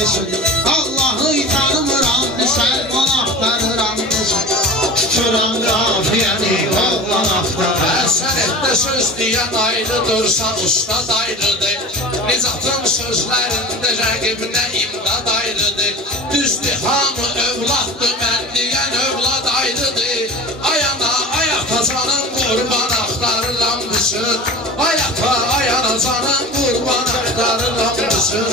desin. Allah'ı tanımıram, müsəlman axtarıram desin. Tuturam qafiyəni, oğlan axtarıram. Sənətdə söz deyən ayrıdırsa ustad ayrıdır. Nizatın sözlərində rəqibinə imdad ayrıdır. Düzdür, hamı övladdır, mən deyən övlad ayrıdır. Ayana, ayata canın qurban axtarıram mısın? Ayata, ayana canın qurban axtarıram mısın?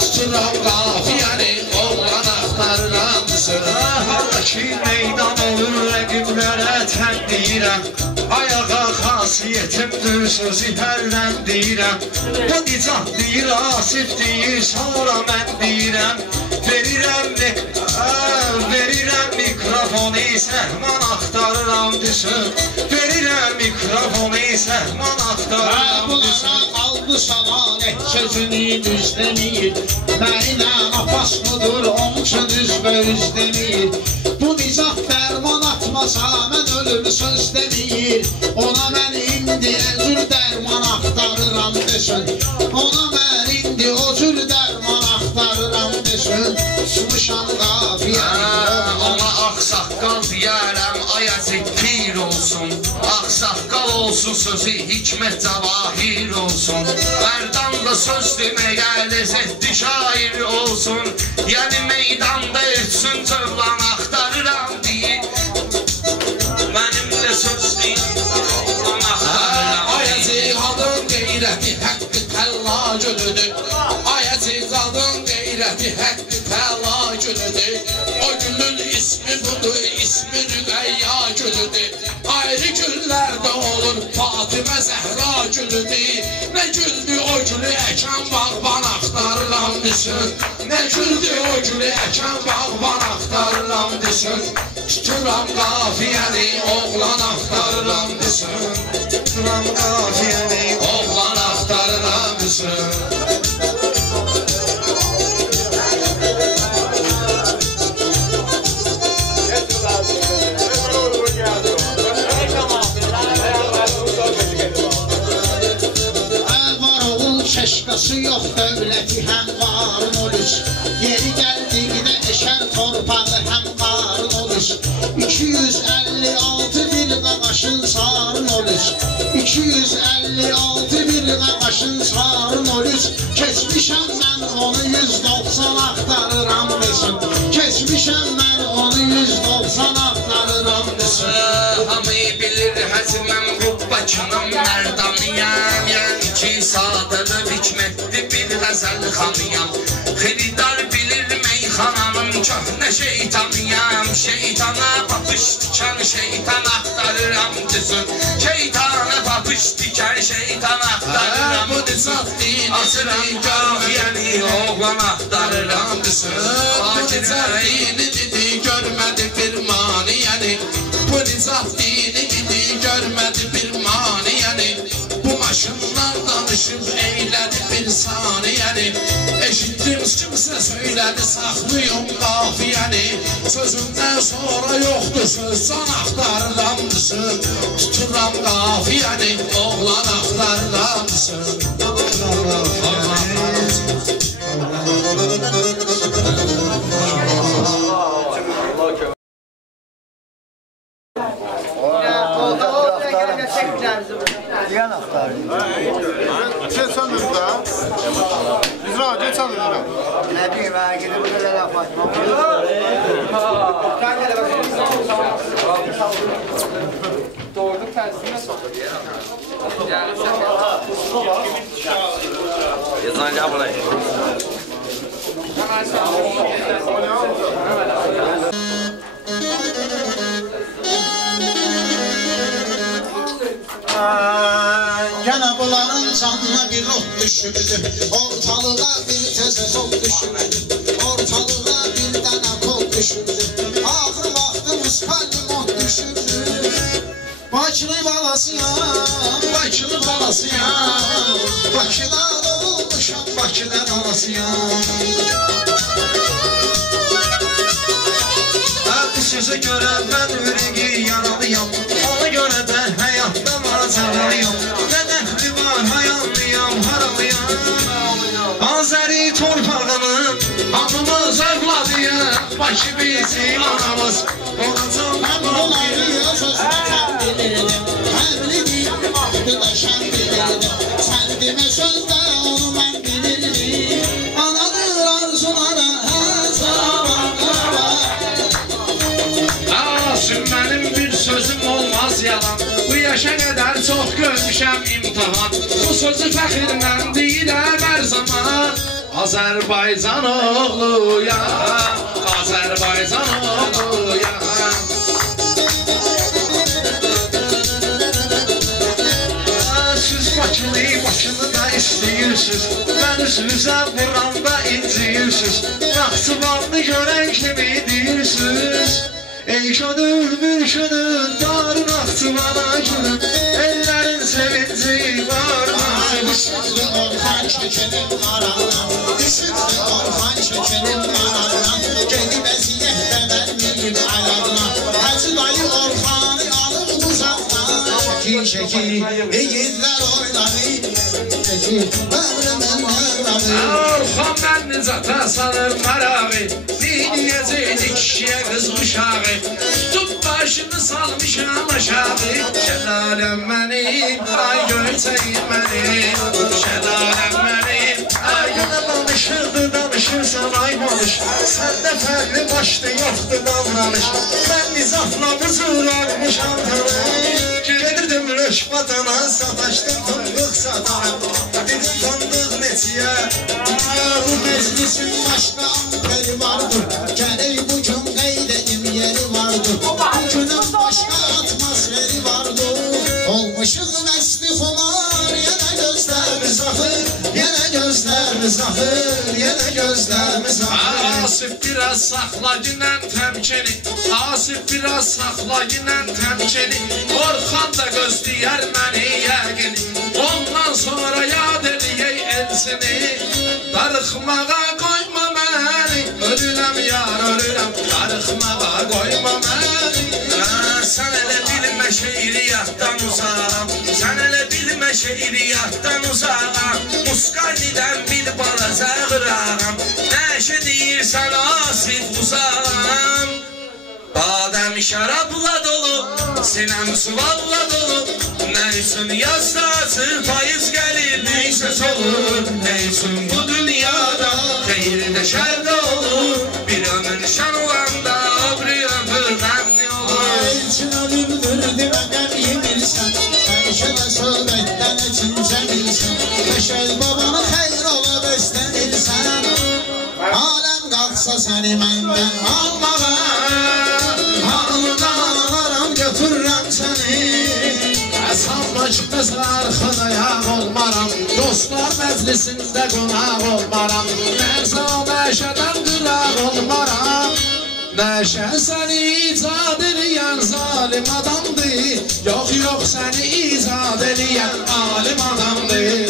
Tuturam qafiyəni, oğlan axtarıram mısın? Hardakı meydan olur rəqiblərə tən deyirəm. Ayağa xasiyyətimdir, sözü hərdən deyirəm. Bu nicat deyir, asif deyir, sonra mən deyirəm. Verirəm mikrofonu, səhman axtarıram düşün. Verirəm mikrofonu, səhman axtarıram düşün. Bunlara qaldı savalet, sözünü düz demir. Mənimlə apas mıdır, onun üçün üzbə üz demir. Bu nicat dərman atmasa, mən ölüm söz demir. Ona mən indi əcür dərman axtarıram desin. Ona mən indi o cür dərman axtarıram desin. Susmuşam qafiyəni, ona ağsaqqal deyərəm, ayazı pir olsun. Ağsaqqal olsun sözü, hikmət cavahir olsun. Mərdan da söz deməyə ləzzətli şair olsun. Yəni meydanda etsin cövlan axtarıram deyir. Mənimlə söz deyir, oğlan axtarıram. Ayazı adın qeyrəti həqqi təlla gülüdür. Ayazı adın qeyrəti həqqi təlla gülüdür. O gülün ismi budur, ismi Rüqəyya gülüdür. Ayrı güllərdə olur Fatimə Zəhra gülüdür. Nə güldü o gülü əkən bağban axtarıram desin. Nə güldü o gülü əkən bağban axtarıram desin. Tuturam qafiyəni, oğlan axtarıram desin. Tuturam qafiyəni, oğlan axtarıram desin. Keşkası yox, dövləti həm varın olur. Yeri gəldikdə eşər torpağı həm qarın olur. 256 bir qaqaşın sarın olur. 256 bir qaqaşın sarın olur. Keçmişəm mən onu 190 axtarıram desin. Keçmişəm mən onu 190 axtarıram desin. Hamı bilir həzməm bu Bakının mərdanıyam. Yəni ki sadədə hikmətli bir qəzəl xanıyam. Xeridar bilir meyxananın köhnə şeytanıyam. Şeytana papış dikən şeytan axtarıram desin. Şeytana papış dikən şeytan axtarıram desin. Asıram qafiyəni, oğlan axtarıram desin. Bu nicat dini dedi, görmədi bir maniyəni. Bu nicat dini dedi, görmədi bir maniyəni. Bu maşınlar danışıb eylədi bir saniyəni. Eşitdim kimsə söylədi, saxlıyım qafiyəni. Sözümdən sonra yoxdur söz, can axtarıram desin. Tuturam qafiyəni, oğlan axtarıram desin. Diyan axtardım. Geçen önümde. İzra, geçen önümde. Ne bileyim ben gidip bu kadar laf atmam. Doğurduk tersine sokak. Yani sen Yazan cevap olayım. Gene bunların canına bir ot düşürdü. Ortalığa bir teze sol düşürdü. Ortalığa bir tane kol düşürdü. Ahır vaxtımız kalbim ot düşürdü. Bakılı balasıyam, Bakılı balasıyam. Bakıda doğulmuşam, Bakıdan alasıyam. Bu sözə görə mən ürəyi yaralıyam. Ona görə də həyatda macaralıyam. Nə dəxli var, hayallıyam, haralıyam. Azəri torpağının, ana bizim anamız. Mən bunları sözlə bilirdim. Həmlidir, daşan bilirdim. Sən demə sözlə onu mən bilirdim. Anadır arzulara Asım mənim bir sözüm olmaz yalan. Bu yaşa qədər çox görmüşəm imtihan. Bu sözü fəxirlə deyirəm hər zaman. Azərbaycan oğluyam, Azərbaycan oğluyam. Siz Bakını da istəyirsiniz. Mən üzünüzə vuranda inciyirsiniz. Naxçıvanlı görən kimi deyirsiniz. Ey könül bir könül dar Naxçıvana gülüm. Ellərin sevinci var Düşündü Orxan şekerim arandan. Düşündü Orxan şekerim arandan. Gedib əziyyət də verməyim alanına. Hacı dayı Orxanı alıb uzaqdan. Şeki igidlər oynadı. Şeki ömrümün ömrədi. Orxan mən zata sanır marağı. Dinləyəcəkdi kişiyə qız uşağı. Tutub başını salmışam aşağı. Şədaləm mənim, ay göyçəyim mənim. Şədaləm mənim, ay danışırdı, danışırsan ay malış. Səndə fərli başdı, yoxdur davranış. Mən nizafla huzurarmışam tanış. Gedirdim röşbatana, sataşdım fındıq satana. Dedim fındıq neçiyə? Bu meclisin başqa amperi vardır. Gərək bu gün qeyd edim yeri vardır. Bu günün başqa atmosferi vardır. Olmuşuq nəsli xumar, yenə gözlərimiz axır. Yenə gözlərimiz axır, yenə gözlərimiz axır. Asif biraz saxla ginən təmkini. Asif biraz saxla ginən təmkini. Orxan da gözləyər məni yəqin. Ondan sonra yad eləyək elsini. Darıxmağa qoyma məni. Ölürəm yar, ölürəm. Darıxmağa qoyma məni. Sən elə bilmə şeiriyyatdan uzağam. Sən elə bilmə şeiriyyatdan uzağam. Musqaynidən bir balaca qırağam. Nəşə deyirsən Asif uzağam. Badəm şərabla dolu, sinəm suvalla dolu. Nə üçün yazda açır payız gəlir, neysə olur. Nə üçün bu dünyada xeyirdə şərdə olur. Bir ömür şan olanda ömrü ömür qəmli olur. Elçin ölümdürdü və qəm yemirsən. Həmişə də söhbətdən əcincəmirsən. Qəşəl babanı xeyr ola bəslənirsən. Aləm qalxsa səni məndən almağa. Halından alaram götürürəm səni. Əsalma çıxməz arxadayaq olmaram. Dostlar məclisində qonaq olmaram. Nəsə nəşədən qıraq olmaram. Nəşə səni icad eləyən zalim adamdır. Yox, yox, səni icad eləyən alim adamdır.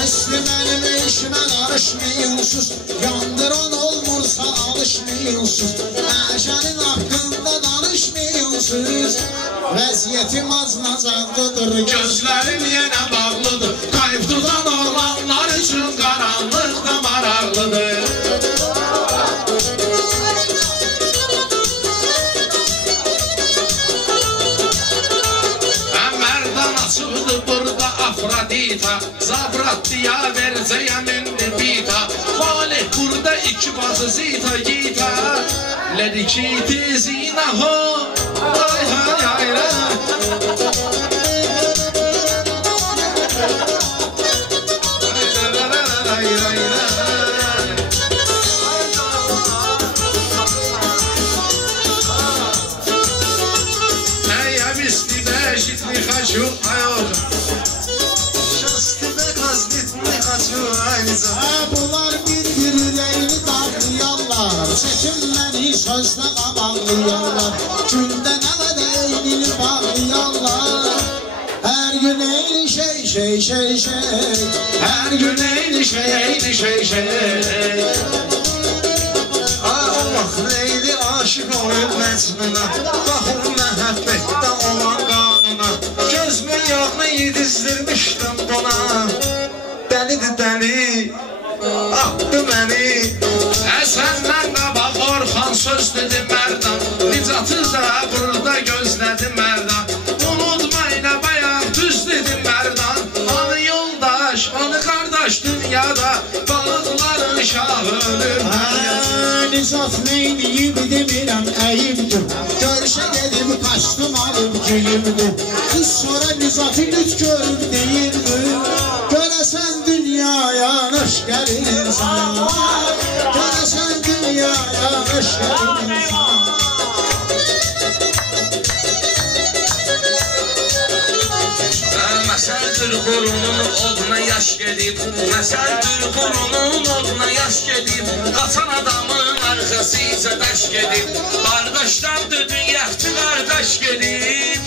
Əsli mənim işimə qarışmıyorsunuz. Yandıran olmursa alışmıyorsunuz. Nəşənin haqqında danışmıyorsunuz. Vəziyyətim aznacaqlıdır. Gözlərim yenə bağlıdır. Qayıb tutan oğlanlar üçün qaranlıqda maraqlıdır. Mərdan açıqdır burada Afrodita. Zabrat diya vercəyəm indi bita. Valih burada iki bazı zita gita. Ledikiti zina ho. Ay hay ay ay. Bunlar bir-birlərini dağlayarlar. Çəkinməni sözlə qabaqlayarlar. Gündə nə qədər eynini bağlayarlar. Hər gün eyni şey. Hər gün eyni şey. Allah neydi aşık olub məcnuna. Baxım məhəbbətdə olan qanuna. Gözümün yağını yedizdirmişdim buna. dəlidir dəli, atdı məni. Səndən qabaq Orxan söz dedi Mərdan, Nicatı da burada gözlədi Mərdan. Unutma ilə bayaq düz dedi Mərdan, anı yoldaş, anı qardaş dünyada, balıqların şahı ölür Mərdan. Nicat neyniyib demirəm əyibdir, görüşə gedib kaçdım alıb gülümdür. Kız sonra Nicatı lüt görüb deyirdi, görəsən dünyaya nöş gəlirsən, görəsən dünyaya nöş gəlirsən. Məsəldir qurunun oduna yaş gedib, məsəldir qurunun oduna yaş gedib, qaçan adamın arxası isə daş gedib, qardaşdan dünyaqçı qardaş gedib.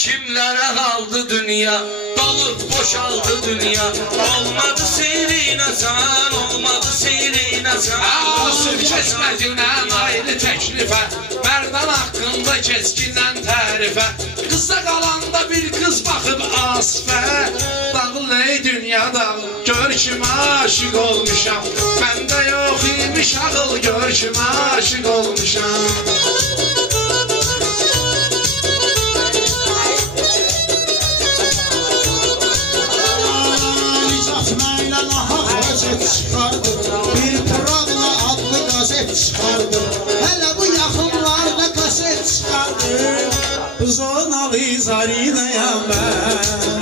Kimlərə qaldı dünya, dolub boşaldı dünya, olmadı seyrinə sən, olmadı seyrinə sən. Asıb keçmədindən ayrı təklifə, Mərdan haqqında keçkindən tərifə, qıza qalanda bir qız baxıb asfə, dağıl ey dünyada, gör kimi aşıq olmuşam, məndə yox imiş ağıl, gör kimi aşıq olmuşam. Çıxardı, bir proqla adlı qazet çıxardı, hələ bu yaxınlarda kaset çıxardı, Zonalı Zarinayam mən.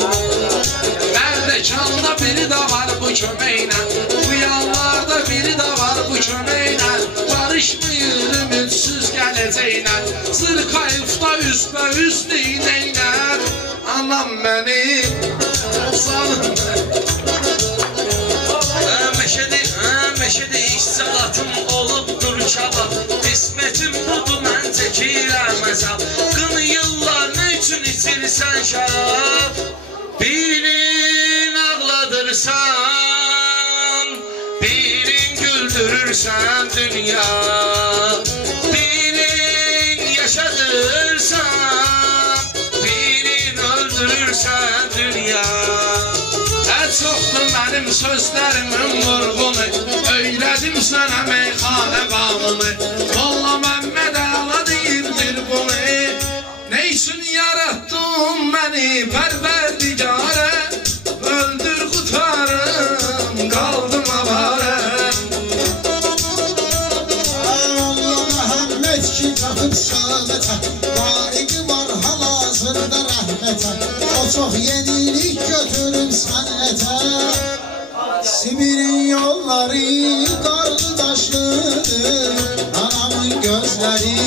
Mərdəkanda biri də var bu köməklə, bu yanlarda biri də var bu köməklə, barışmayır ümidsüz gələcəklə, Zırkayıfda üzbə üz neynəylər, anam mənim, sanım mənim. Məşədə işsəlatım olubdur kabab, qismətim budur mən çəkirəm əzab, qın yıllar nə üçün içirsən şərab, birin ağladırsan, birin güldürürsən dünya, birin yaşadırsan, birin öldürürsən dünya. Çoxdur mənim sözlərimin vurğunu, öylədim sənə meyxanə qanunu, Molla Məmməd Əla deyirdir bunu, nə üçün yarattın məni pərverdigarə, öldür qutarım, qaldım avarə. Allah Məhəmməd ki baxıb səadətə, variqi var hal-hazırda rəhmətə, o çox yenilik götürüb sənətə, Sibirin yolları qarlı daşlıdır, anamın gözləri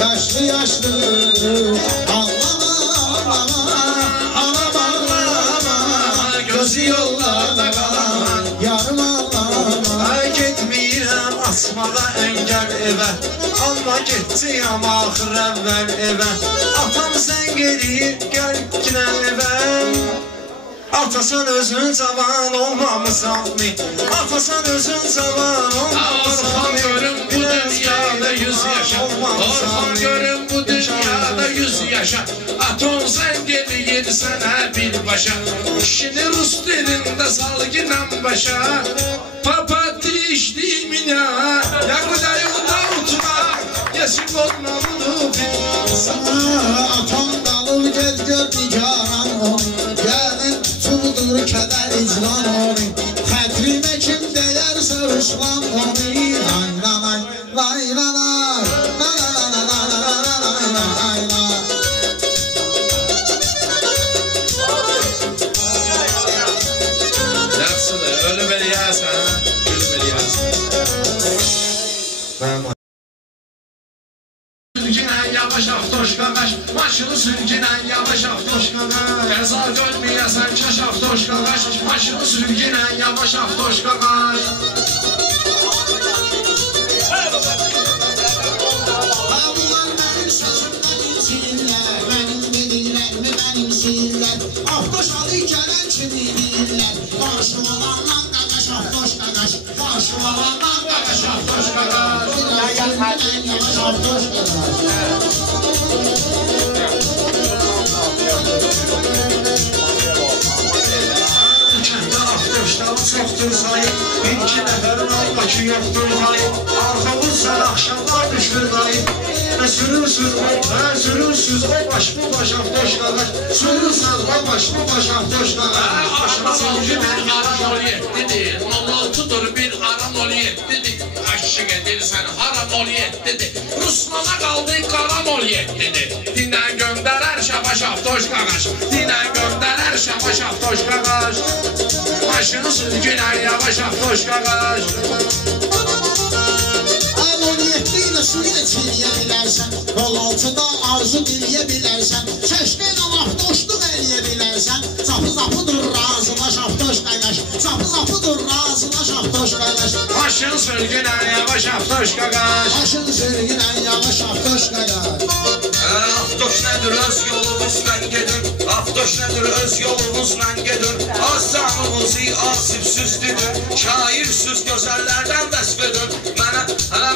yaşlı yaşlıdır, ağlama ağlama, anam ağlama, gözü yollarda qalan yarım ağlama. Ay getmirəm asmağa əngəl evə, amma getciyəm axır əvvəl evə, atam sən gedir gəl ginən evə. Atasan özün cavan olmamısan mı? Atasan özün cavan olmamısan mı? Orxan görüm bu dünyada 100 yaşa, Orxan görüm bu dünyada 100 yaşa, aton sən gedir sənə birbaşa, işini Rus dilində sal ginən başa, papatı işliyim ya, yakudayımda utma, yaşım olmalıdır bir sana, atam qalır gez gör nigaran onu, gəlin tutuldur kədər icran onu, xətrimə kim deyərsə rüşvan onu, lay lay lay lay lay. Yaxşıdır, ölüb eləyəsən, gülüb eləyəsən. Sürgünən yavaş avtoşka qaş, maşını sürgünən yavaş avtoşka qaş, qəza görməyəsən kaş avtoşka qaş, maşını sürgünən yavaş avtoşka qaş. Bunlar mənim sözümdən içirlər, mənim dediklərimi mənim sirlər, avtoşalı gələn kimi deyirlər, qarşı olandan qaqaş avtoşka qaş, qarşı olandan qaqaş avtoşka qaş, sürgünən yavaş avtoşka qaş. Kəndə avtoşkalı çox yoktur sayın. Bir iki nəfərin Allah ki yoktur sayın. Arxamızdan axşamlar düşür dayım. Sürürsüz o baş bu baş aftoş qardaş. Sürürsüz o baş bu baş aftoş qardaş. Aram bir aram ol yetdidir. 06'dır bir aram ol yetdidir. Aşık edirsən haram ol yetdidir. Ruslana qaldı qaram ol yetdidir. Dinən göndərər şabaş aftoş qaqaş. Dinən göndərər şabaş aftoş qaqaş. Başını sürgünən yavaş aftoş qaqaş. Əməliyyətlə suyla çiləyə bilərsən, 16-da arzu diləyə bilərsən, çeşqəylə aftoşluq eləyə bilərsən, zapı-zapıdır razılaş aftoş qardaş, zapı-zapıdır razılaş aftoş qardaş. Başını sürgünən yavaş aftoş qaqaş. Başını sürgünən yavaş aftoş qardaş. Aftoş nədir öz yolumuzla gedin. Aftoş nədir öz yolumuzla gedin. Azamımızı asipsüzdür. Şairsiz gözəllərdən vəsf edin. Mənə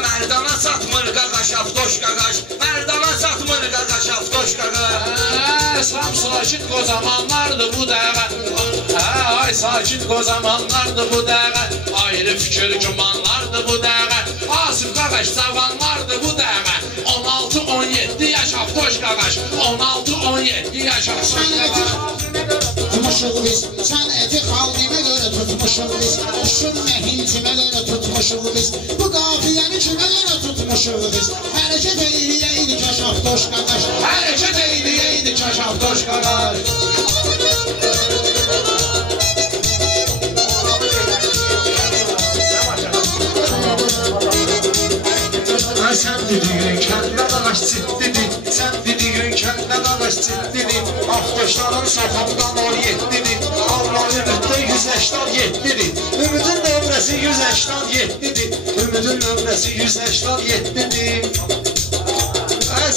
mərdana satmır qaqaş aftoş qaqaş. Mərdana satmır qaqaş aftoş qaqaş. Sakit o zamanlardı bu dəvə. Ay sakit o zamanlardı bu dəvə. Ayrı fikir gümanlardı bu dəvə. Asif qaqaş zamanlardı bu dəvə. 16-17 yaş aftoş qaqaş. 16-17 yaş aftoş qaqaş. Tutmuşuq biz, sənəti xalqimə görə tutmuşuq biz, düşünmə hincimə görə tutmuşuq biz, bu qafiyəni kimə görə tutmuşuq biz, hərəkət eyləyəydi kaş aftoş qardaş, hərəkət eyləyəydi kaş aftoş qardaş. Sən dediyin kəndə qaqaş ciddidir. Sən dediyin kəndə qaqaş ciddidir. Aftoşların soxamdan 17-dir. Avlanı müddə 187-dir. Ümidin nömrəsi 187-dir. Ümidin nömrəsi 187-dir.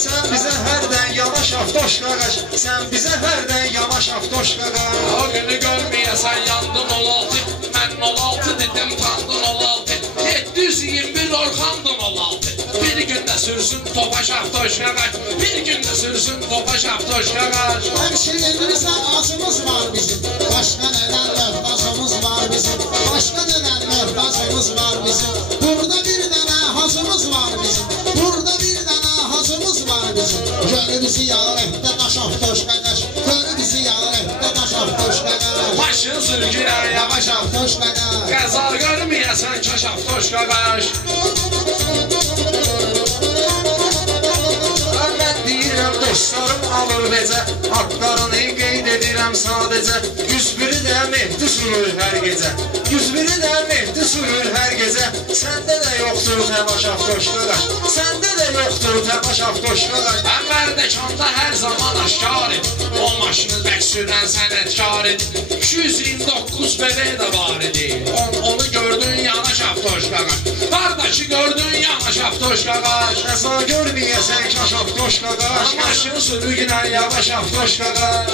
Sən bizə hərdən yavaş aftoş qaqaş. Sən bizə hərdən yavaş aftoş qaqaş. O günü görməyəsən yandın 16. Mən 16 dedim qandın 16. 721 orxandın 16. Bir gündə sürsün topaş aftoş qaqaş. Bir gündə sürsün topaş aftoş qaqaş. Həmşirinizə acımız var bizim, başqa nədən lövbazımız var bizim, başqa nədən lövbazımız var bizim. Burada bir dənə hacımız var bizim, burada bir dənə hacımız var bizim. Görü bizi yarətdə daş aftoş qaqaş, görü bizi yarətdə daş aftoş qaqaş. Başını sürgünən yavaş Aftoş qaqaş. qəza görməyəsən kaş aftoş qaqaş. Dostlarım alır becə, adlarını qeyd edirəm sadəcə. 101-i də mehdi sürür hər gecə, 101-i də mehdi sürür hər gecə. Səndə də yoxdur təmaş aftoş qaqaş, səndə də yoxdur təmaş aftoş qaqaş. Əmərdəkanda hər zaman aşkar et, o maşını bək sürən sənətkar et. 229 belə də var idi, onu gördün yanaş aftoş qaqaş. Qardakı gördün yanaş aftoş qaqaş. Qəza görməyəsən kaş aftoş qaqaş. Maşını sürgünən yavaş aftoş qaqaş.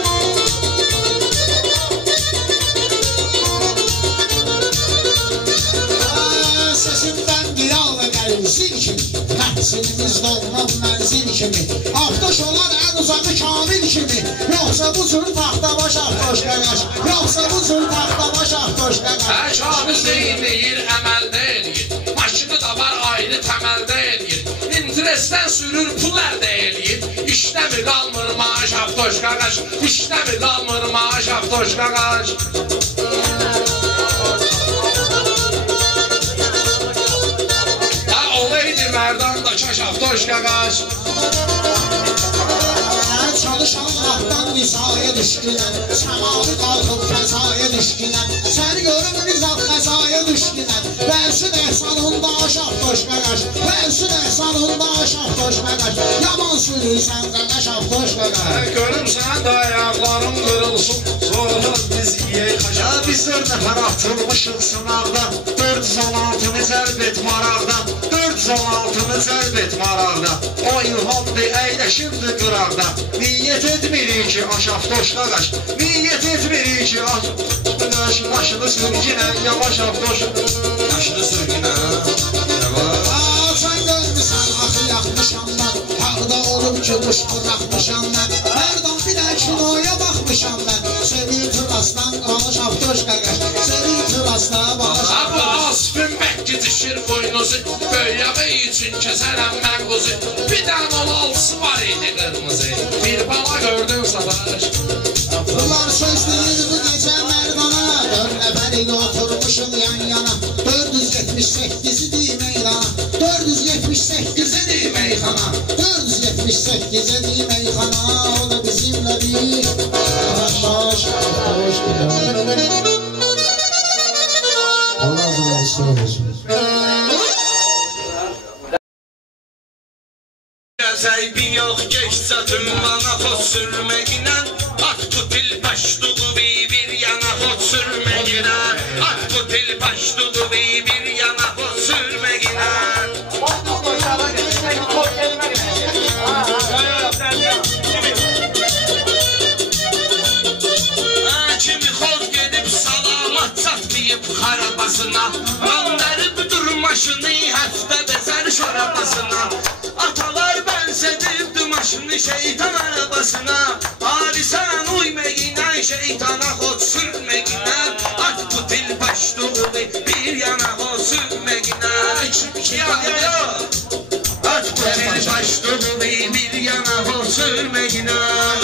Səsimdən qiyal edəlim zil kimi, təhsilimiz doğmaz mənzil kimi, aftoş olar ən uzağı kamil kimi, yoxsa bu cür taxtabaş aftoş qaqaş, yoxsa bu cür taxtabaş aftoş qaqaş. Kamil deyir, əməldə eləyir, maşını da var ayrı təməldə eləyir, interesdən sürür pul əldə eləyir, işdə mi qalmır maaş aftoş qaqaş, işdə mi qalmır maaş aftoş qaqaş. Mərdan da kaş aftoş qaqaş. Çalışanlardan nizaya düşkünən, səmalı qalxıb fəzaya düşkünən, səni görüm nizat xəzaya düşkünən, bəlsin ehsanında aftoş qaqaş, bəlsin ehsanında aftoş qaqaş, yaman sürürsən qaqaş aftoş qaqaş. Görürsən də ayaqlarım qırılsın, sonra biz yiyək xaşa. Biz 4 nəfər atılmışıq sınaqdan, 416-nı cəlb et maraqdan, 416-nı cəlb et maraqdan, o ilhamdır əyləşimdir qıraqdan. Niyyət etmirik ki aş aftoş qaqaş, niyyət etmirik ki aş qaqaş, maşını sürgünən yavaş aftoş, maşını sürgünən yavaş. Sən görmüsən axı yaxmışam mən, harda olub ki quş buraxmışam mən, hərdan bir kinoya baxmışam mən, sevil tırasdan qalış aftoş qaqaş, sevil tırasdan Asla bağışla. Bu asfın bək gidişir boynuzu, böyləmək üçün kəsərəm mən quzu. Bir dənə olaltısı var idi qırmızı, bir bala gördüm sataş. Bunlar söz deyir bu gecə mərdana, 4 nəfərik oturmuşuq yan yana. 478-i meydana, 478-i meyxana, 478-i meyxana. O da bizimlə bir başbaş Allah razı olsun. Zeybi yox geçsə tümvana xod sürməklə, at bu dil başlığı bir yana xod sürməklə, at bu dil başlığı bir yana xod sürməklə. Kimi xod gedib salamat çatmayıb xarabasına, göndərib durmaşını həftə bezər şorabasına. Atalar bənzədirdi maşını şeytan arabasına, harisən uyməyinə, şeytana xod sürməyinə, at bu dil başlığı bir yana xod sürməyinə. At bu dil başlığı bir yana xod sürməyinə,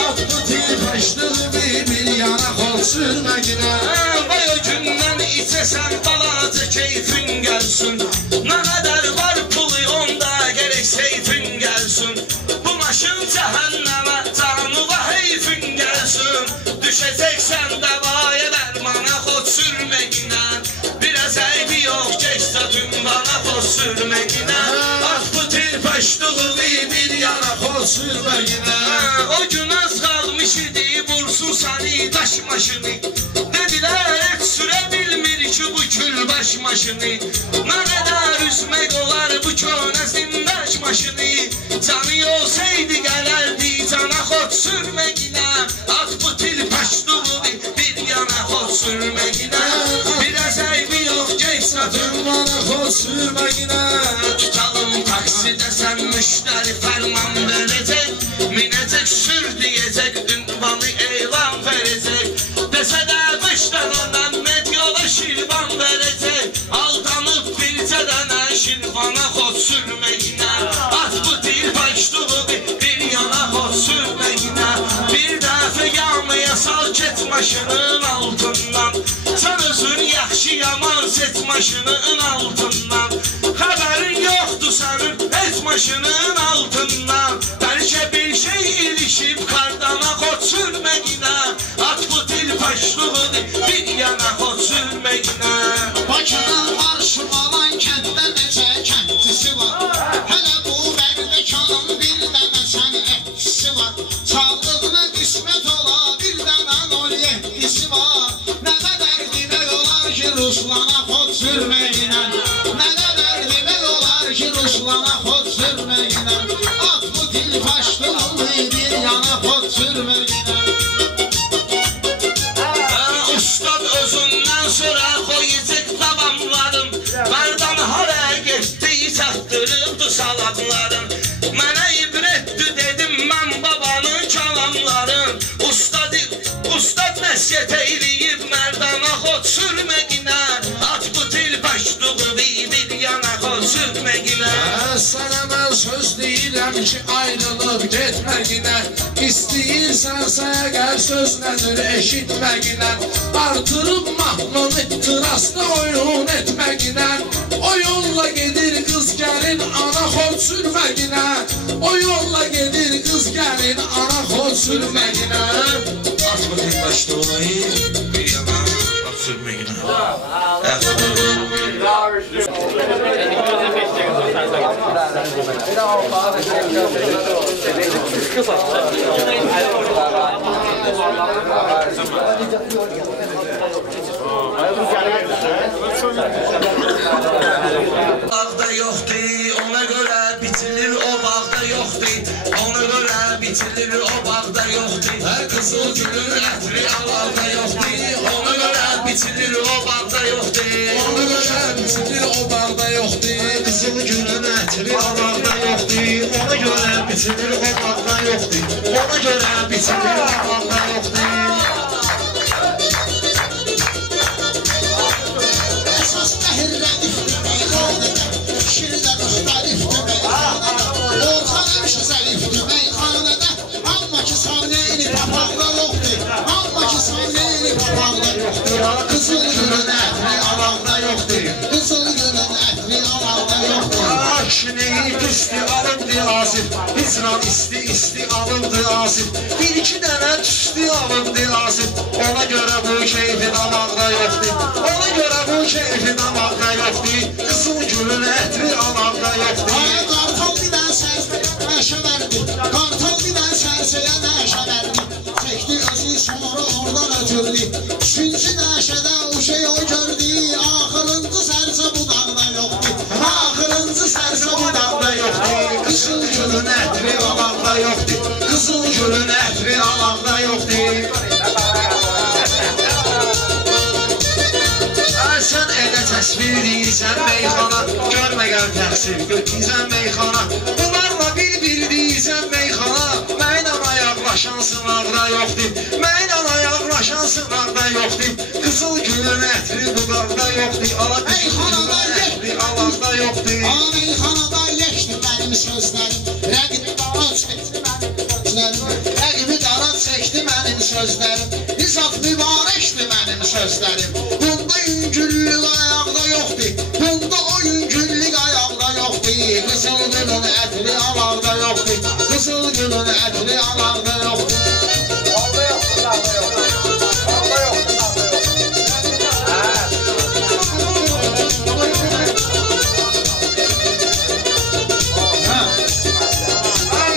at bu dil başlığı bir yana xod sürməyinə. Vay o gündən içəsən balaca keyfin gəlsin, nə qədər var pulu onda gerek seyfin gəlsin. Bu maşın cəhənnəmə canıva heyfin gəlsin, düşəcəksən dəvaya dərmana xod sürməyinə. Biraz əybi yox geçsə tümvana xod sürməyinə, at bu dil başlığı bir yana xod sürməyinə. O gün az qalmış idi vursun səni daş maşını, dedilər et sürə bilmir ki bu külbaş maşını. Nə qədər üzmək olar bu könə zindaş maşını, canı olsaydı gələrdi cana xod sürməyinə, at bu dil başlığı bir yana xod sürməyinə. Biraz əybi yox geçsə tümvana xod sürməyinə. Tutalım taksidə sən müştəri fərman verəcək, minəcək sür deyəcək, ünvanı elan verəcək. Desə də beşdən ondan medyola şirvan verəcək, aldanıb bircə dənə şirvana xod sürməyinə, at bu dil başlığı bir yana xod sürməyinə. Bir dəfə yanmaya sal get maşının altından, sən özün yaxşı yaman set maşının altından. Xəbərin yoxdur sənin heç maşının altından, bəlkə bir şey ilişib kardana xod sürməyinə, at bu dil başlığı bir yana xod sürməyinə. Bakıdan marşım alan kənddə necə kəndisi var, hələ bu Bərdəkanın bir dənə sən etçisi var. Sağlığına qismət ola bir dənə 07'si var. Nə qədər demək olar ki Ruslana xod sürməyinə, nə qədər demək olar ki Ruslana xod sürməyinə, at bu dil başlığı bir yana xod sürməyinə. Ustad özündən sonra koyacaq davamlarım, Mərdan hara getdi çatdırıldı salamlarım. Mənə ibrətdir dedim mən babanın kalamlarım. Ustad nəsiyyət eyləyib Mərdana xod sürməyinə, at bu dil başlığı bir yana xod sürməyinə. Sənə mən söz deyirəm ki ayrılıb getməyinə, İstəyirsənsə əgər söz nədir eşitməyinə, artırıb mahnını trasda oyun etməyinə. O yolla gedir qız gəlin ana xod sürməyinə, o yolla gedir qız gəlin ana xod sürməyinə. At bu dil başlığı bir yana xod sürməyinə. Bağda yoxdur, ona görə bitilir o bağda yoxdur, ona görə bitilir o bağda yoxdur. Hər qızıl gülün ətri alavda yoxdur, ona görə bitilir o bağda yoxdur, ona görə bitilir o bağda yoxdur. Qızıl gülün ətri alavda yoxdur, ona görə bitilir o bağda yoxdur, ona görə bitilir o bağda yoxdur. alaqda yoxdur. Qızıl gülün ətri alaqda yoxdur. Qızıl gülün ətri alaqda yoxdur. Kişinin pisti alındı Asif, hicran isti alındı Asif. Bir iki dənə tüstü alındı Asif. Ona görə bu keyfi damaqda yoxdur. Ona görə bu keyfi damaqda yoxdur. Qızıl gülün ətri alaqda yoxdur. Qartal bir dən sərsəyə nəşə verdi. Qartal bir dən sərsəyə nəşə verdi. Çəkdi özü sonra oradan ötürdü. Üçüncü nəşədə o şey o gördü. Axırıncı sərsə bu dağda yoxdur. Axırıncı sərsə bu dağda yoxdur. Qızıl gülün ətri alaqda yoxdur. Qızıl gülün ətri alaqda yoxdur. Sən elə təsvir deyirsən meyxana, görmə gəl təqsir götürsən meyxana. Bunlarla bir deyirsən meyxana, mənlə ayaqlaşan sınaqda yoxdur. Mənlə ayaqlaşan sınaqda yoxdur. Qızıl gülün ətri budaqda yoxdur. Meyxanada ətri alaqda yoxdur. Meyxanada leşdir mənim sözlərim. Rəqib dara çəkdi mənim sözlərim. Rəqibi dara çəkdi mənim sözlərim. İzat mübarəkdir mənim sözlərim. Bunda yüngüllük ayaqda yoxdur. Bunda o yüngüllük ayaqda yoxdur. Qızıl gülün ətri alaqda yoxdur. Qızıl gülün ətri alaqda yoxdur. Alda yoxdur, alda yoxdur. Alda yoxdur, alda yoxdur.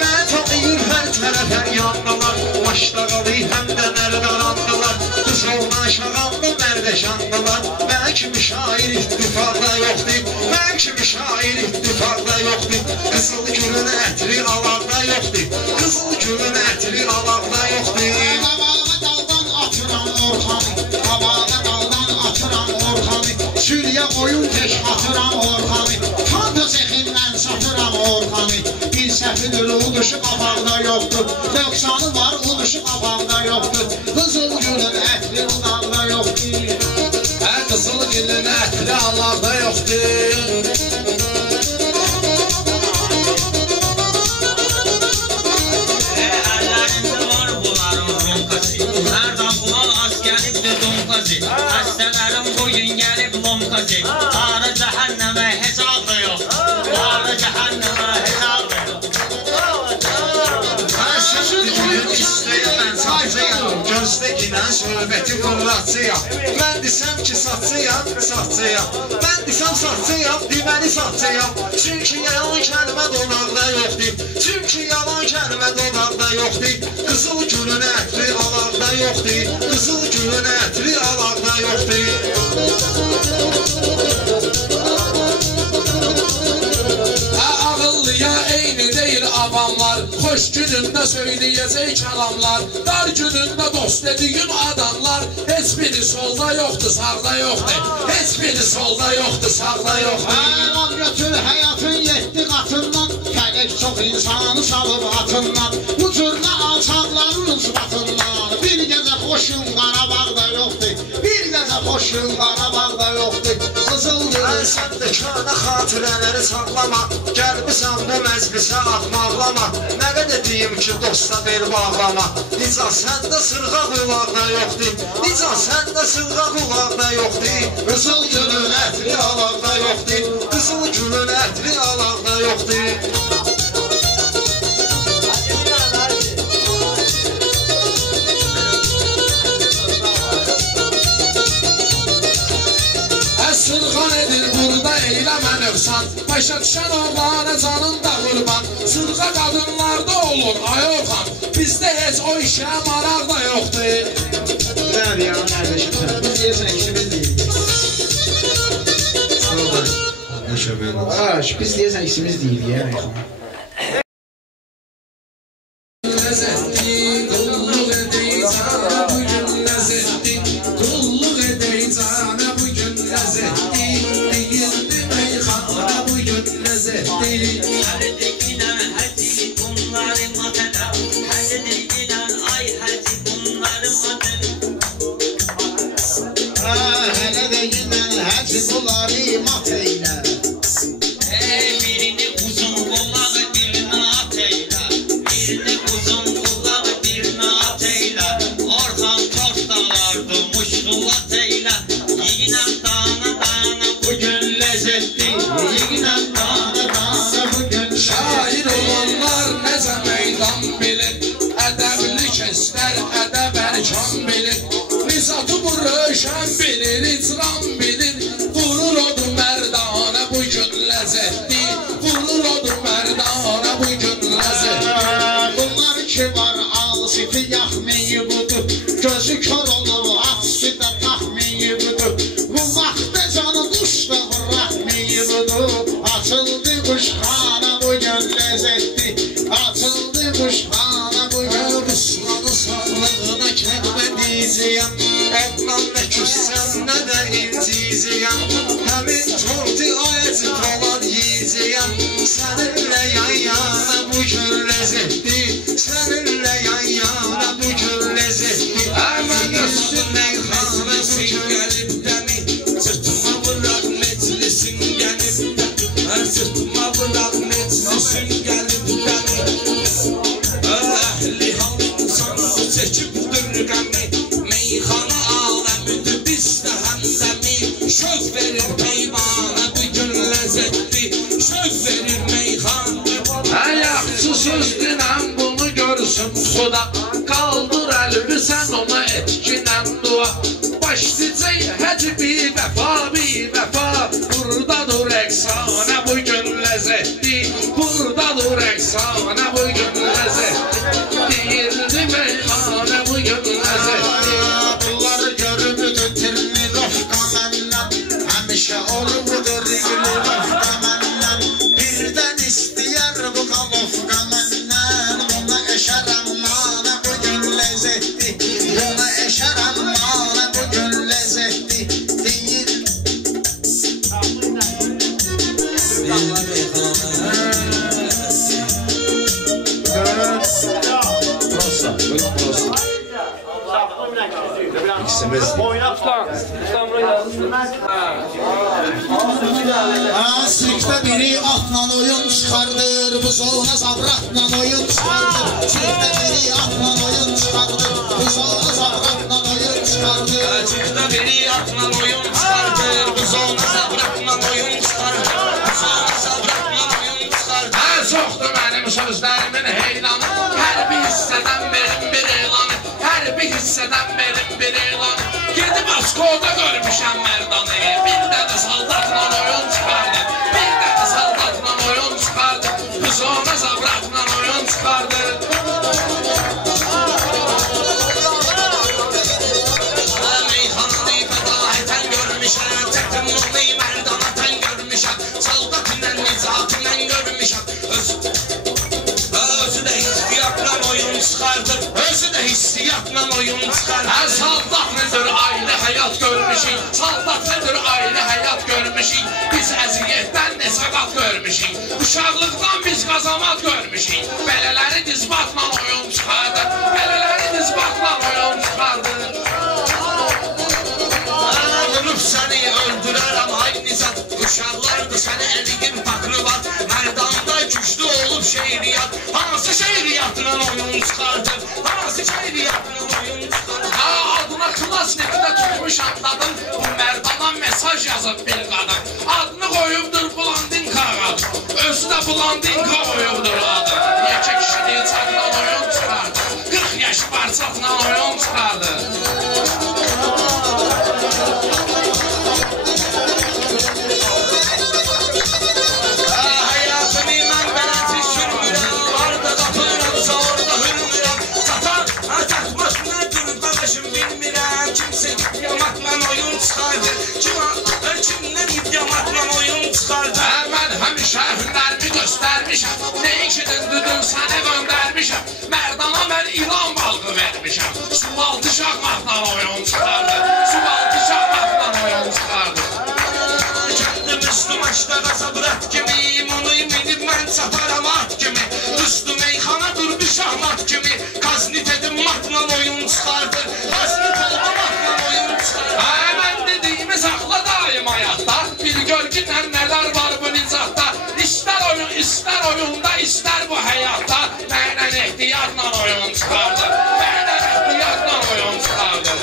Mən tanıyır hər tərəf hər yandalar. Başda qalıyı həm də mərdarandılar. Qız olma şağanlı mərdəşandılar. Mən kimi şair ittifaqda yoxdur. Mən kimi şair ittifaqda yoxdur. Qızıl gülün ətri alaqda yoxdur. Qızıl gülün ətri alaqda yoxdur. Qabağa daldan atıram orxanı. Qabağa daldan atıram orxanı. Sürüyə oyun tək atıram orxanı. Fanta cexindən satıram orxanı. Bir səfil uduşu qabaqda yoxdur. 90'ı var uduşu qabaqda yoxdur. Qızıl gülün ətri budaqda yoxdur. Qızıl gülün ətri alaqda yoxdur. Əllərində var bunların ronkası. Nereden bulan askerlikdir donkası. Xəstələrim bugün gəlib lonkası. Arı cəhənnəmə hesab da yox. Arı cəhənnəmə hesab da yox. Gülün istəyən mən satçıyam. Gözdə ginən söhbəti fırlatçıyam. Mən desəm ki satçıyam, satçıyam. Mən desəm satçıyam, deməli satçıyam. Çünki yalan kəlmə dodaqda yoxdur. Çünki yalan kəlmə dodaqda yoxdur. Qızıl gülün ətri alaqda yoxdur. Qızıl gülün ətri alaqda yoxdur. Ağıllıya eyni deyil avamlar. Xoş günündə söyləyəcək kəlamlar. Dar günündə dost dediyin adamlar. Heç biri solda yoxdur, sağda yoxdur. Heç biri solda yoxdur, sağda yoxdur. Əlam götür həyatın 7 qatından. Fələk çox insanı salıb atından. Bu cürlə alçaqların ucbatından. Bir gecə xoşun Qarabağda yoxdur. Bir gecə xoşun Qarabağda yoxdur. Qızıl gülün Sən də kana xatirələri saxlama. Gəlmisən bu məclisə axmaqlama. Nə qədər deyim ki dosta bel bağlama. Nica səndə sırğa qulaqda yoxdur. Nica səndə sırğa qulaqda yoxdur. Qızıl gülün ətri alaqda yoxdur. Qızıl gülün ətri alaqda yoxdur. Sırğan edir burada eyləmə nöqsan. Başa düşən oğlana canın da qurban. Sırğa qadınlarda olur ay Orxan. Bizdə heç o işə maraq da yoxdur. Nədir ya, nərdəşim sən? Biz deyəsən ikimiz deyilik. Biz deyəsən ikimiz deyilik ya. Ləzzətli, qulluq edək canə bugün ləzzətli. Qulluq edək canə bugün ləzzətli. Deyildi meyxana bugün ləzzətli. Hərdə ginən həci bunları matədə. Hərdə ginən ay həci bunları matədə. Hələ də ginən həci bunları mat eylə. Birini uzun qollar məşğullar deylə. Yiyinəm dana dana bugün ləzzətli. Yiyinəm dana dana bugün şair olanlar nəzə meydan bilir. Ədəbli kəslər ədəb ərkan bilir. Nizatı bu röşən bilir, icram bilir. Vurur odu mərdana bugün ləzzətli. Vurur odu mərdana bugün ləzzətli. Bunlar ki var ağzı yaxmayıbıdır. Gözü kör olur, ağzı da taxmayıbıdır. Bu vaxtda canı quşda bırakmayıbıdır. Açıldı quşxana bugün ləzzətli. Açıldı quşxana bugün. Ruslanı sağlığına kəlmə diyəcəyəm. Ondan nə küssəm, nə də inciyəcəyəm. Həmin tortu ayəcib olan yiyəcəyəm. Səninlə yan yana bugün ləzzətli. Səninlə yan yana bugün ləzzətli. Əmən üstün meyxanəsin gəlib dəmi. Sırtıma bıraq meclisin gəlib dəmi. Sırtıma bıraq meclisin gəlib dəmi. Əhli hal insan çəkibdir qəmi. Meyxana aləmidir bizdə həmdəmi. Şöz verir peymana bugün ləzzətli. Şöz verir meyxana. Ayaqçı sözdünəm bunu görsün xuda. Qaldır əlbi sən ona etkinəm dua. Başlayacaq həcə bir vəfa. Buradadır əksana bugün ləzzətli. Buradadır əksana bugün ləzzətli. Deyirdi meyxana bugün ləzzətli. Bunları görübüdür Tirmirovka məndən. Həmişə olubüdür Tirmirovka məndən. Birdən istəyər bu qalovka məndən. Buna eşərəm mana bugün ləzzətli. Buna eşərəm mana bugün ləzzətli. Deyir. Sirkdə biri atla oyun çıxardır, buzağına zabratla oyun çıxardır. Sirkdə biri atla oyun çıxardır, buzağına zabratla oyun çıxardır. Sirkdə biri atla oyun çıxardır, buzağına zabratla oyun çıxardır. Buzağına zabratla oyun çıxardır. Çoxdur mənim sözlərimin heyranı. Hər bir hissədən verin bir elanı. Hər bir hissədən verin bir elanı. Gedib Askoda görmüşəm mərdanı. Bir də saldatla oyun çıxardı. Bir də saldatla oyun çıxardı. Buzağına zabratla oyun çıxardı. Meyxanını fədahətən görmüşəm. Çətinlikli mərdanətən görmüşəm. Saldatla nicatla görmüşəm. Özü də hissiyatla oyun çıxardır. Özü də hissiyatla oyun çıxardır. Saldat nədir ayrı həyat görmüşük. Saldat nədir ayrı həyat görmüşük. Biz əziyyətdən nesabat görmüşük. Uşaqlıqdan biz qazamat görmüşük. Belələri dizbatla oyun çıxardır. Belələri dizbatla oyun çıxardır. Ölüb səni öldürərəm ay nizat. Uşaqlardır səni əliyin fakrı var. Mərdanda güclü olub şeiriyyat. Hansı şeiriyyatla oyun çıxardır? Hansı şeiriyyatla oyun çıxardır? Adına klas neftə tutmuşam qadın. Bu mərdana mesaj yazıb bir qadın. Adını qoyubdur Blandinka qadın. Özü də Blandinka qoyubdur qadın. Yekə kişiliyi çatla oyun çıxardır. 40 yaş var çatla oyun çıxardır. Mən həmişə hünərimi göstərmişəm. Neyinkinin düdün səni göndərmişəm. Mərdana mən ilan balğı vermişəm. Subaltı şahmatla oyun çıxardı. Subaltı şahmatla oyun çıxardı. Kəndi Müslüm aşda qazabrat kimi. Onu minib mən çataram at kimi. Üstü meyxana durdu şahmat kimi. Kaznit edim matla oyun çıxardı. Kaznit olma matla oyun çıxardı. Mən dediyimi saxla daim həyatda. Bir görgünlə nələr var bu nicatda. İstər oyunda, istər bu həyatda. Mənə ehtiyatla oyun çıxardı. Mənə ehtiyatla oyun çıxardı.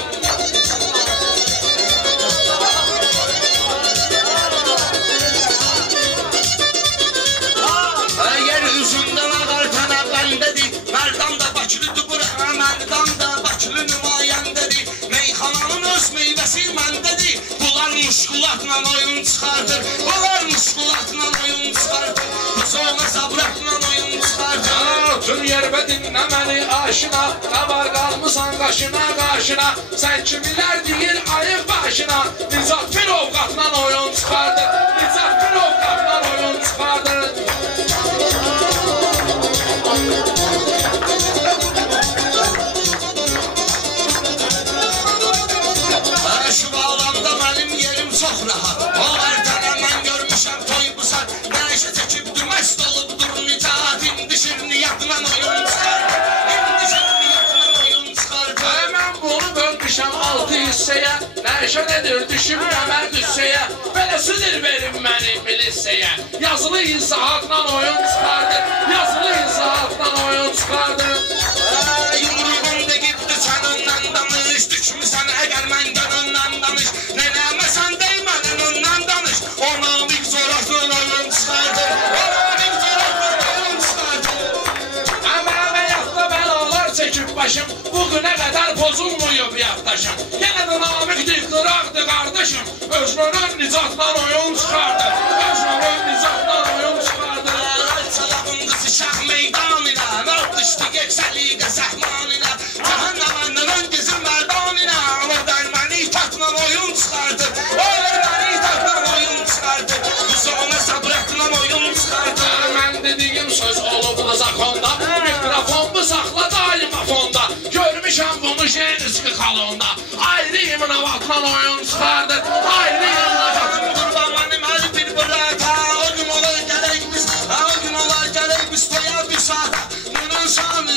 muşkulatla oyun çıxardır. Onlar muşkulatla oyun çıxardır. Sonra sabratla oyun çıxardır. Otur yerbə dinlə məni aşina, nə var qalmısan qaşına qaşına. Sən kimilər deyir ayıb başına. Nizat bir ovqatla oyun çıxardır. Nizat bir ovqatla oyun çıxardır. Şu bağlamda mənim yerim çox rahat. O ertələr mən görmüşəm toy bu saat. Nəşə çəkibdir, məst olubdur nicat. İndi şirniyyatla oyun çıxardır. İndi şirniyyatla oyun çıxardır. Mən bunu bölmüşəm 6 hissəyə. Nəşə nedir düşüm qəmər düşsəyə. Beləsidir verin məni milisəyə. Yazılı izahatla oyun çıxardır. Yazılı izahatla oyun çıxardır. Yumruğum da gitti səninlə danış. Düşmüsən əgər mən gönündən danış. Nələməsən deymədən ondan danış. Ona mikzoratla oyun çıxardır. Ona mikzoratla oyun çıxardır. Əmrəmə yaxda bəlalar çəkib başım. Bugünə qədər pozulmuyub yaddaşım. Yenə də namikdir, qıraqdır qardaşım. Özünün nicatla oyun çıxardır. Özünün nicatla oyun çıxardır. Çalağın qızı şah meydan ilə. Növ düşdü yeksəliqə səhman ilə. Cəhənnəməndən qızın mərdan ilə. O dərməni tatla oyun çıxardır. O dərməni tatla oyun çıxardır. Bu sonra sabrətlə oyun çıxardır. Mən dediyim söz olub zakonda. Mikrofon bu saxla daima fonda. Görmüşəm bunu jeniski xalonda. Ayrıyım navatla oyun çıxardır. Ayrıyım navatla. Qurban mənim əl bir bırata. O gün olar gələk biz. O gün olar gələk biz toya bir saata. Nünün şanı.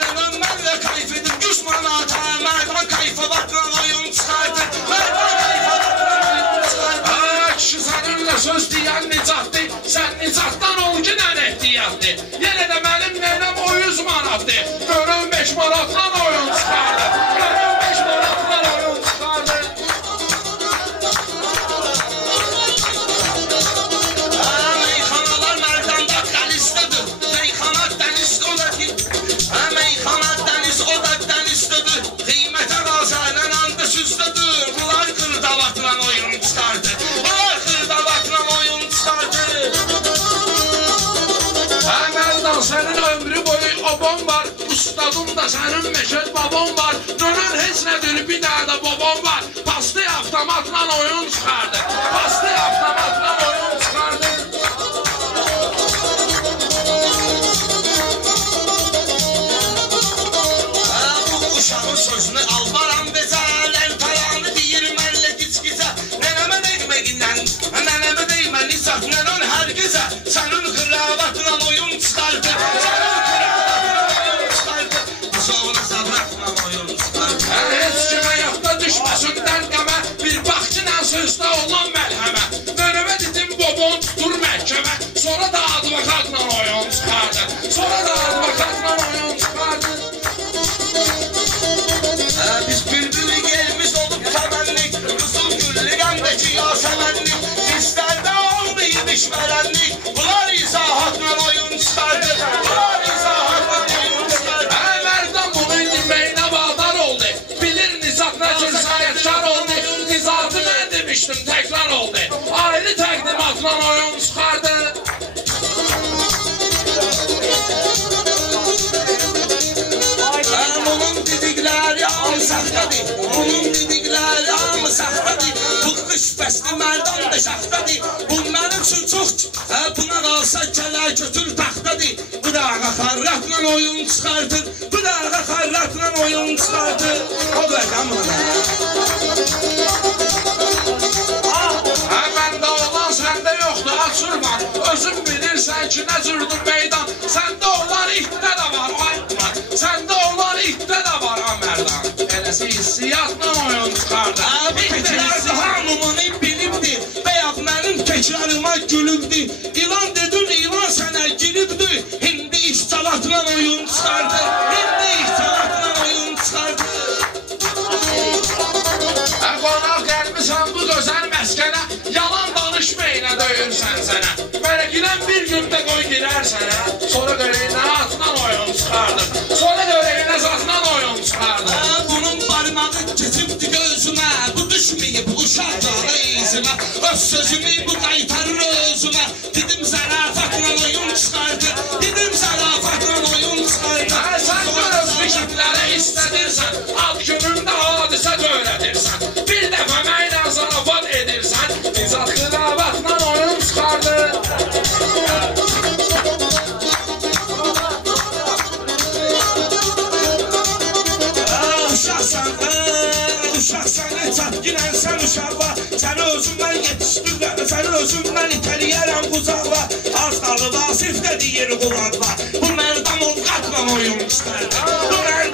Nünün mənlə kayf edib 100 manata. Mərdan kayfa batla oyun çıxardır. Mərdan kayfa batla oyun çıxardır. Kişi səninlə söz deyən nicatdır. Sən nicatdan ol ki nən ehtiyatdır. Yenə də mənim nənəm o 100 manatdır. Görün 5 manatla oyun çıxardır. Görün 5 manatla oyun çıxardır. Meyxanalar mərdanda qəlistədir. Meyxana dənizdə o da ki. Meyxana dəniz o da dənizdedir. Qiymətə razıyla andı süzdədir. Bunlar xırdavatla oyun çıxardır. Bunlar xırdavatla oyun çıxardır. Mərdan sənin ömrü boyu obon var. Ustadım da sənin meşət babon var. Dönən heç nədir bir dənə də babon var. Pastı avtomatla oyun çıxardır. Pastı avtomatla oyun çıxardır. Bu uşağın sözünü albaram bezə. Ləntayanı deyir mənlə gic-gicə. Nənəmə deyməgindən, nənəmə deymə nizat. Nənən hər gecə sənin xıravatla oyun çıxardır. Sənin xıravatla oyun çıxardır. Bu sonra sabratla oyun çıxardır. Heç kimə yaxda düşməsin dərqəmə. Bir baxçına sözdə olan məlhəmə. Nənəmə dedim babon tutur məhkəmə. Sonra da advokatla oyun çıxardır. Sonra da advokatla oyun çıxardır. Biz bülbülü gelmiş olup təmənlik. Qızıl güllü qəmdəki yasəmənlik. Bizlərdə olmayıb işvərənlik. Bunlar izahatla oyun çıxardır. Bunlar izahatla oyun çıxardır. Mərdan bunu dinməyinə vadar oldu. Bilir nizat nə cür sənətkar oldu. Nizatı mən demişdim təkrar oldu. Ayrı təqdimatla oyun çıxardı. Onun dedikləri am saxtadır. Onun dedikləri am saxtadır. Bu qış fəsli mərdan da şaxtadır. Bu mənim üçün çox. Buna qalsa gələr götür taxtadır. Bu da xarratla oyun çıxardır. Bu da xarratla oyun çıxardır. O da qəmrədə. Məndə olan səndə yoxdur açırman. Özün bilirsən ki nə cürdür meydan. Səndə olan itdə də var aytma. Səndə olan itdə də var Mərdan. Eləsi hissiyatla oyun çıxardı. Bitlər hanımını bilibdir. Bəyab mənim təkrarıma gülübdir. İlan dedin ilan sənə gülübdür. Hindi işçalatla oyun çıxardı. Hindi işçalatla oyun çıxardı. Qonaq gəlmişsən bu gözəl məskənə. Yalan danışmayına döyürsən sənə. Mələkilən bir gündə qoy girər sənə. Sonra görəyinə atla oyun çıxardır. Sonra görəyinə zatla oyun çıxardır. Bunun barmağı keçibdi gözümə. Bu düş düşməyib uşaqlara izimə. Öz sözümü bu qaytarır özümə. Dedim zarafatla oyun çıxardı. Dedim zarafatla oyun çıxardı. Sən göz fikirləri istədirsən, ad günümdə hadisə törədirsən. Bir dəfə mənlə zarafat edirsən, Nizat xilafatla oyun çıxardı. Uşaqsan, çatginənsən uşaqla. Səni özümdən yetişdirlər, səni özümdən itəliyərəm qucaqla. Az qaldı Vasif də deyir qulaqla. Bu mərdam ovqatla oyun istərdi. Bu mərdam